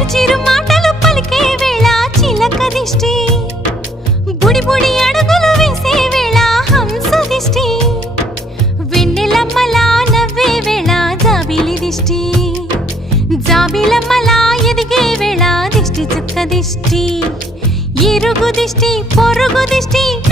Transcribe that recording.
చిరు చిరు మాటలు పలికే వేళ చిలక దిష్టి బుడి బుడి అడుగులు వేసే వేళ హంస దిష్టి వెన్నెలమ్మలా నవ్వే వేళ జాబిలి దిష్టి జాబిలమ్మలా ఎదిగే వేళ దిష్టి చుక్క దిష్టి ఇరుగు దిష్టి పొరుగు దిష్టి